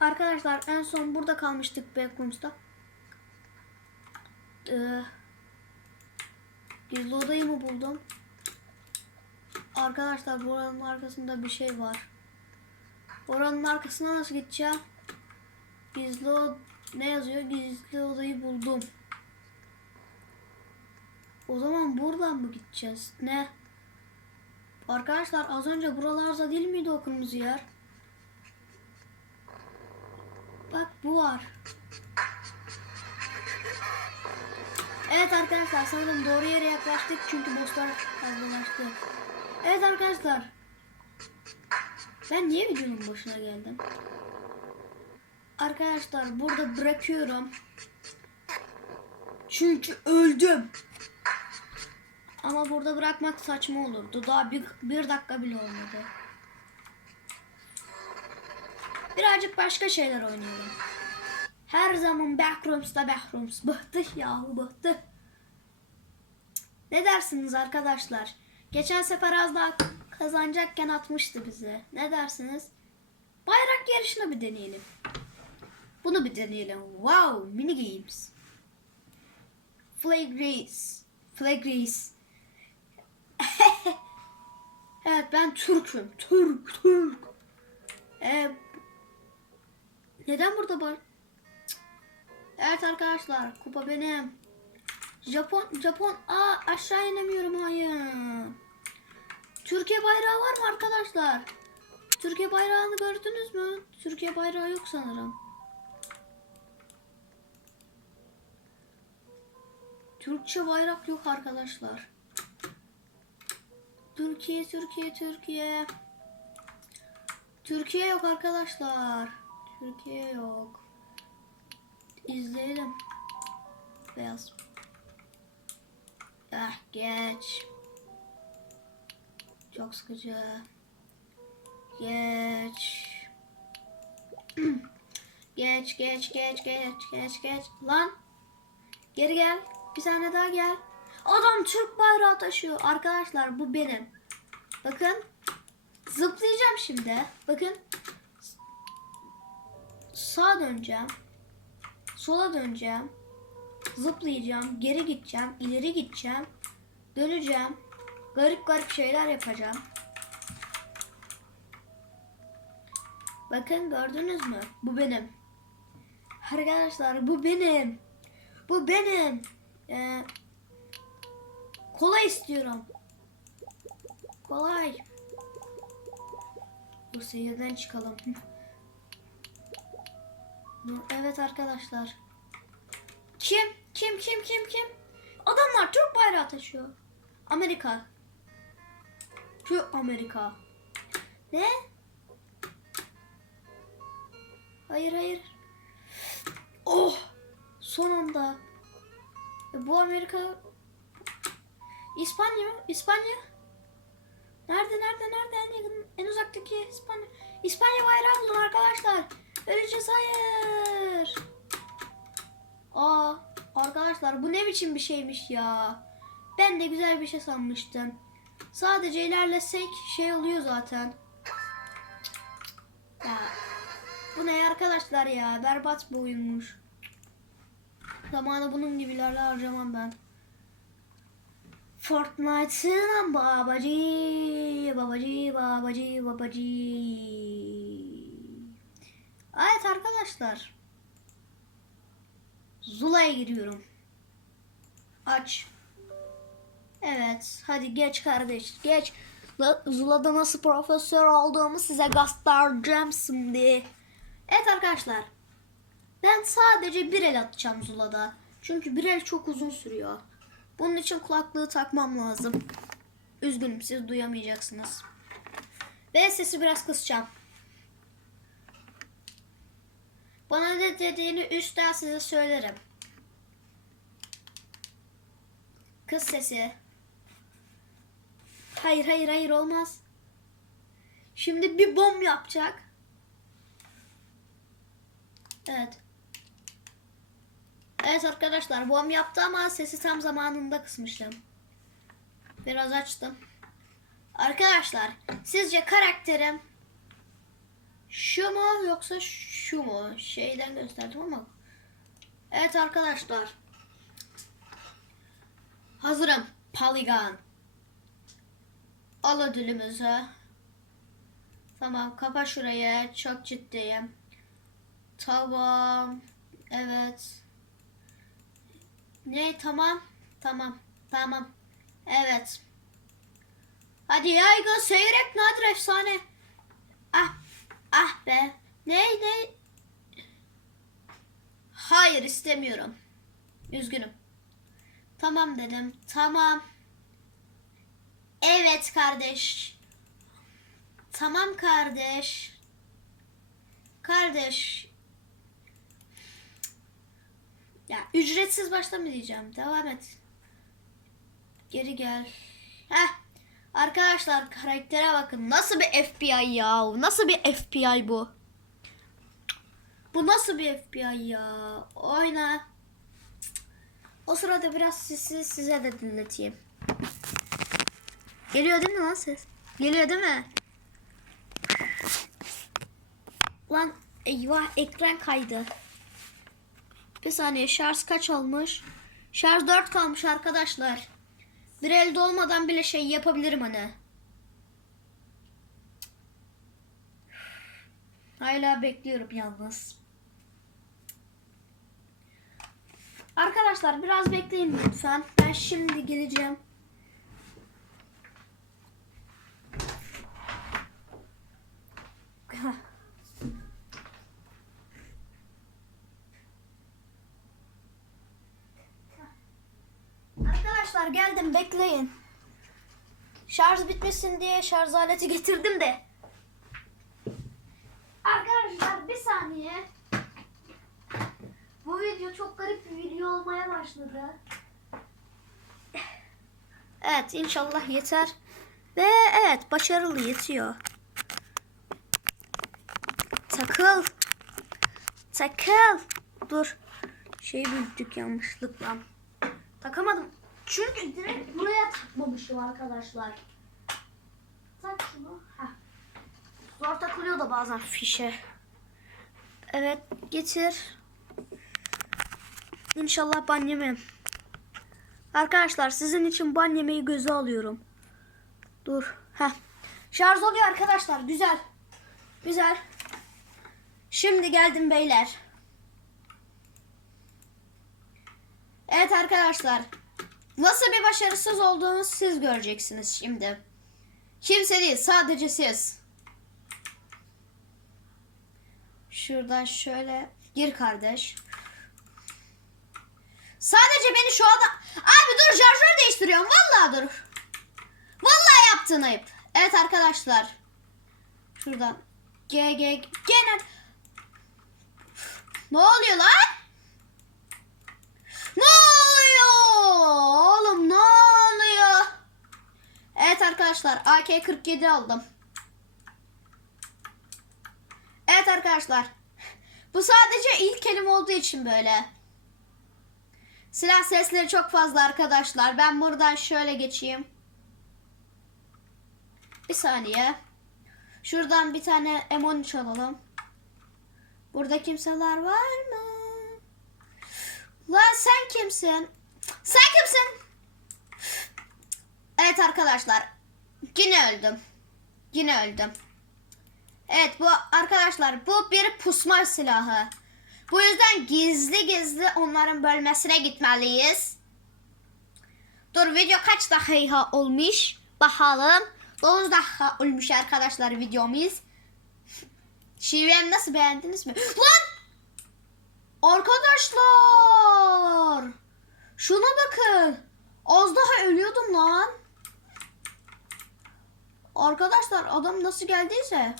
Arkadaşlar en son burada kalmıştık Backrooms'ta. Ee, gizli odayı mı buldum? Arkadaşlar buranın arkasında bir şey var. Oranın arkasına nasıl gideceğim? Gizli o ne yazıyor? Gizli odayı buldum. O zaman buradan mı gideceğiz? Ne? Arkadaşlar az önce buralarda değil miydi o kırmızı yer? Bak bu var. Evet arkadaşlar sanırım doğru yere yaklaştık çünkü bosslar fazlalaştı. Evet arkadaşlar. Ben niye videonun başına geldim? Arkadaşlar burada bırakıyorum. Çünkü öldüm. Ama burada bırakmak saçma olurdu. Daha bir, bir dakika bile olmadı. Birazcık başka şeyler oynayalım. Her zaman Backrooms'ta Backrooms. Bıhtı yahu bıhtı. Ne dersiniz arkadaşlar? Geçen sefer az daha kazanacakken atmıştı bizi. Ne dersiniz? Bayrak yarışını bir deneyelim. Bunu bir deneyelim. Wow, mini games. Flag race. Flag race. evet ben Türk'üm. Türk, Türk. Ee, neden burada var? Evet arkadaşlar kupa benim. Japon, Japon. Aa aşağı inemiyorum hayır. Türkiye bayrağı var mı arkadaşlar? Türkiye bayrağını gördünüz mü? Türkiye bayrağı yok sanırım. Türkçe bayrak yok arkadaşlar. Türkiye, Türkiye, Türkiye. Türkiye yok arkadaşlar. Türkiye yok. İzleyelim. Beyaz. Ah geç. Çok sıkıcı. Geç. geç, geç, geç, geç, geç, geç. Lan. Geri gel. Bir tane daha gel. Adam Türk bayrağı taşıyor. Arkadaşlar bu benim. Bakın. Zıplayacağım şimdi. Bakın. Sağa döneceğim. Sola döneceğim. Zıplayacağım. Geri gideceğim. ileri gideceğim. Döneceğim. Garip garip şeyler yapacağım. Bakın gördünüz mü? Bu benim. Arkadaşlar bu benim. Bu benim. Ee, kola istiyorum. Kolay. Dur seyirden çıkalım. Evet arkadaşlar. Kim? Kim kim kim kim? Adamlar Türk bayrağı taşıyor. Amerika. Türk Amerika. Ne? Hayır hayır. Oh! Son anda. E, bu Amerika İspanya mı? İspanya? Nerede nerede nerede en en uzaktaki İspanya? İspanya bayrağı buldum arkadaşlar. Öleceğiz hayır. Aa arkadaşlar bu ne biçim bir şeymiş ya. Ben de güzel bir şey sanmıştım. Sadece ilerlesek şey oluyor zaten. Ya bu ne arkadaşlar ya berbat bir oyunmuş. Zamanı bunun gibilerle harcamam ben. Fortnite'ın babacı, babacı, babacı, babacı. Evet arkadaşlar. Zula'ya giriyorum. Aç. Evet. Hadi geç kardeş. Geç. La- Zula'da nasıl profesör olduğumu size göstereceğim şimdi. Evet arkadaşlar. Ben sadece bir el atacağım Zula'da. Çünkü bir el çok uzun sürüyor. Bunun için kulaklığı takmam lazım. Üzgünüm siz duyamayacaksınız. Ve sesi biraz kısacağım. Bana ne dediğini üstten size söylerim. Kız sesi. Hayır hayır hayır olmaz. Şimdi bir bom yapacak. Evet. Evet arkadaşlar bom yaptı ama sesi tam zamanında kısmıştım. Biraz açtım. Arkadaşlar sizce karakterim şu mu yoksa şu mu? Şeyden gösterdim ama. Evet arkadaşlar. Hazırım. Polygon. Al ödülümüzü. Tamam kapa şurayı. Çok ciddiyim. Tamam. Evet. Ne tamam. Tamam. Tamam. Evet. Hadi yaygın seyrek nadir efsane. Ah. Ah be. Ne ne? Hayır istemiyorum. Üzgünüm. Tamam dedim. Tamam. Evet kardeş. Tamam kardeş. Kardeş. Ya ücretsiz başlama diyeceğim. Devam et. Geri gel. Heh. Arkadaşlar karaktere bakın. Nasıl bir FBI ya? Nasıl bir FBI bu? Bu nasıl bir FBI ya? Oyna. O sırada biraz sesi size de dinleteyim. Geliyor değil mi lan ses? Geliyor değil mi? Lan eyvah ekran kaydı. Bir saniye şarj kaç olmuş? Şarj 4 kalmış arkadaşlar. Bir elde olmadan bile şey yapabilirim hani. Hala bekliyorum yalnız. Arkadaşlar biraz bekleyin lütfen. Ben şimdi geleceğim. Arkadaşlar geldim bekleyin. Şarj bitmesin diye şarj aleti getirdim de. Arkadaşlar bir saniye. Bu video çok garip bir video olmaya başladı. Evet inşallah yeter. Ve evet başarılı yetiyor. Takıl. Takıl. Dur. Şey büyüttük yanlışlıkla. Takamadım. Çünkü direkt buraya takmamışım arkadaşlar. Tak şunu. Heh. Zor takılıyor da bazen fişe. Evet getir. İnşallah ban. Arkadaşlar sizin için ban yemeyi göze alıyorum. Dur. Heh. Şarj oluyor arkadaşlar. Güzel. Güzel. Şimdi geldim beyler. Evet arkadaşlar. Nasıl bir başarısız olduğunu siz göreceksiniz şimdi. Kimse değil sadece siz. Şuradan şöyle gir kardeş. Sadece beni şu anda... Abi dur şarjör değiştiriyorum. Vallahi dur. Vallahi yaptın ayıp. Evet arkadaşlar. Şuradan. G G gene. Ne oluyor lan? Ne oluyor? Oğlum ne oluyor? Evet arkadaşlar AK-47 aldım. Evet arkadaşlar. Bu sadece ilk kelime olduğu için böyle. Silah sesleri çok fazla arkadaşlar. Ben buradan şöyle geçeyim. Bir saniye. Şuradan bir tane M13 alalım. Burada kimseler var mı? Lan sen kimsin? Sen kimsin? Evet arkadaşlar. Yine öldüm. Yine öldüm. Evet bu arkadaşlar bu bir pusma silahı. Bu yüzden gizli gizli onların bölmesine gitmeliyiz. Dur video kaç dakika olmuş? Bakalım. 9 dakika olmuş arkadaşlar videomuz. Şivem nasıl beğendiniz mi? Lan! Arkadaşlar! Şuna bakın. Az daha ölüyordum lan. Arkadaşlar adam nasıl geldiyse.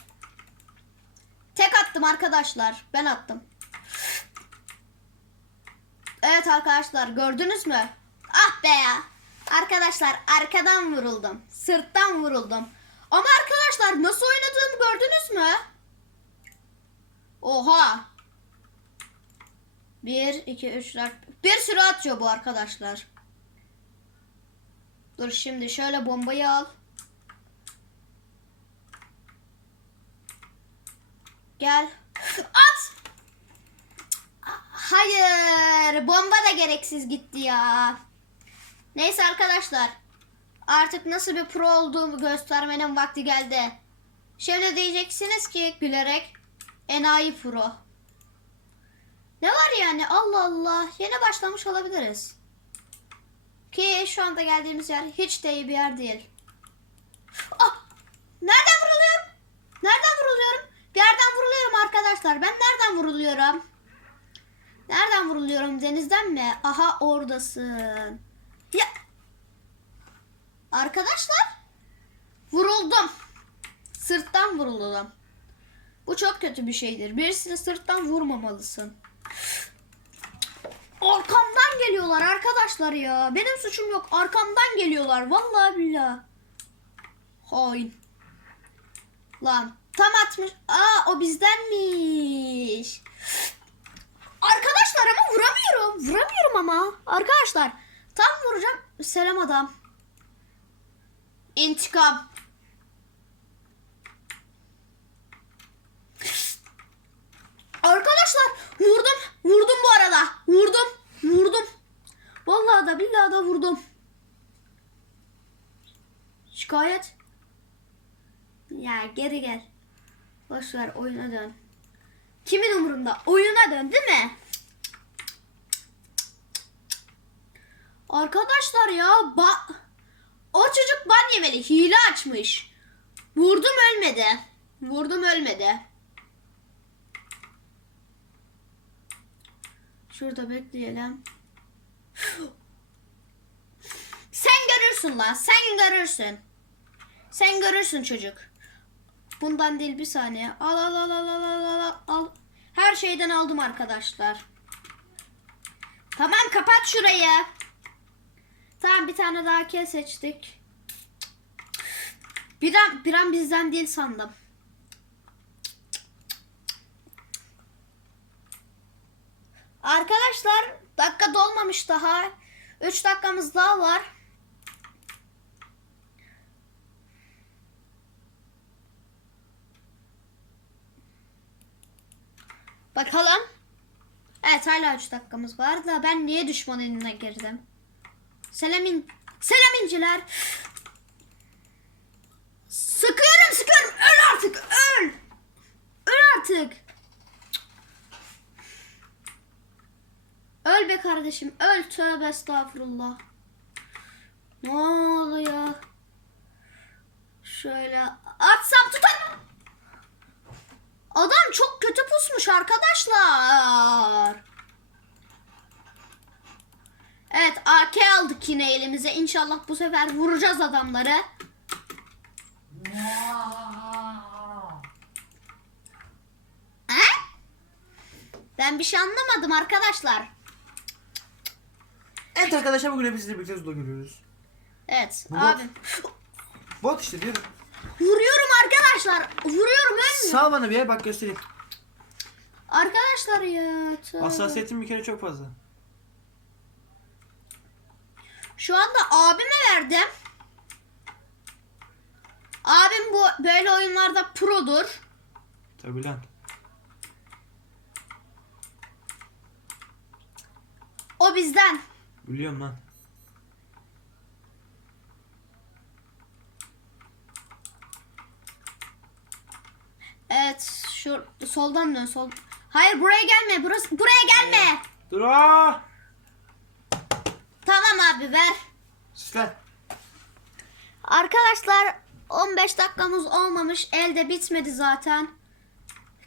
Tek attım arkadaşlar. Ben attım. Evet arkadaşlar gördünüz mü? Ah be ya. Arkadaşlar arkadan vuruldum. Sırttan vuruldum. Ama arkadaşlar nasıl oynadığımı gördünüz mü? Oha. 1, 2, 3, 4. Bir sürü atıyor bu arkadaşlar. Dur şimdi şöyle bombayı al. Gel. At. Hayır. Bomba da gereksiz gitti ya. Neyse arkadaşlar. Artık nasıl bir pro olduğumu göstermenin vakti geldi. Şimdi diyeceksiniz ki gülerek enayi pro. Ne var yani Allah Allah yeni başlamış olabiliriz. Ki şu anda geldiğimiz yer hiç de iyi bir yer değil. Ah! Nereden vuruluyorum? Nereden vuruluyorum? Yerden vuruluyorum arkadaşlar. Ben nereden vuruluyorum? Nereden vuruluyorum? Denizden mi? Aha oradasın. Ya. Arkadaşlar. Vuruldum. Sırttan vuruldum. Bu çok kötü bir şeydir. Birisini sırttan vurmamalısın. Arkamdan geliyorlar arkadaşlar ya. Benim suçum yok. Arkamdan geliyorlar. Vallahi billahi. Hain. Lan tam atmış. Aa o bizdenmiş. Arkadaşlar ama vuramıyorum. Vuramıyorum ama. Arkadaşlar tam vuracağım. Selam adam. İntikam. Arkadaşlar vurdum. Vurdum bu arada. Vurdum. Vurdum. Vallahi da billahi da vurdum. Şikayet. Ya geri gel. Boş ver oyuna dön. Kimin umurunda? Oyuna dön değil mi? Arkadaşlar ya ba o çocuk ban yemeli. Hile açmış. Vurdum ölmedi. Vurdum ölmedi. Şurada bekleyelim. Sen görürsün lan. Sen görürsün. Sen görürsün çocuk. Bundan değil bir saniye. Al al al al al al al al. Her şeyden aldım arkadaşlar. Tamam kapat şurayı. Tamam bir tane daha kes seçtik. Bir an, bir an bizden değil sandım. Arkadaşlar dakika dolmamış daha. 3 dakikamız daha var. Bakalım. Evet hala 3 dakikamız var da ben niye düşman eline girdim? Selamin Selam inciler. Sıkıyorum sıkıyorum. Öl artık öl. Öl artık. Öl be kardeşim. Öl tövbe estağfurullah. Ne oluyor? Şöyle atsam tutar. Adam çok kötü pusmuş arkadaşlar. Evet AK aldık yine elimize. İnşallah bu sefer vuracağız adamları. He? Ben bir şey anlamadım arkadaşlar. Evet arkadaşlar bugün hepinizle birlikte Zula görüyoruz. Evet Bu abi. Bot işte diyorum. Vuruyorum arkadaşlar. Vuruyorum ölmüyor. Sağ bana bir yer bak göstereyim. Arkadaşlar ya. tövbe. Hassasiyetim bir kere çok fazla. Şu anda abime verdim. Abim bu böyle oyunlarda produr. Tabii lan. O bizden. Biliyorum lan. Evet şu soldan dön sol. Hayır buraya gelme. Burası buraya gelme. Dur aa! Tamam abi ver. Sus lan. Arkadaşlar 15 dakikamız olmamış. Elde bitmedi zaten.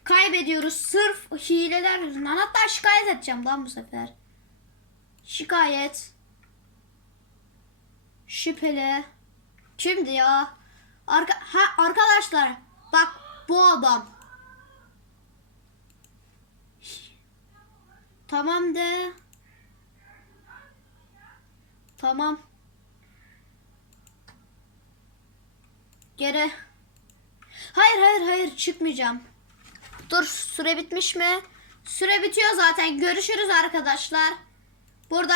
Kaybediyoruz sırf hileler yüzünden. Hatta şikayet edeceğim lan bu sefer. Şikayet. Şüpheli. Kimdi ya? Arka ha, arkadaşlar bak bu adam. Tamam de. Tamam. Geri. Hayır hayır hayır çıkmayacağım. Dur süre bitmiş mi? Süre bitiyor zaten. Görüşürüz arkadaşlar. Burada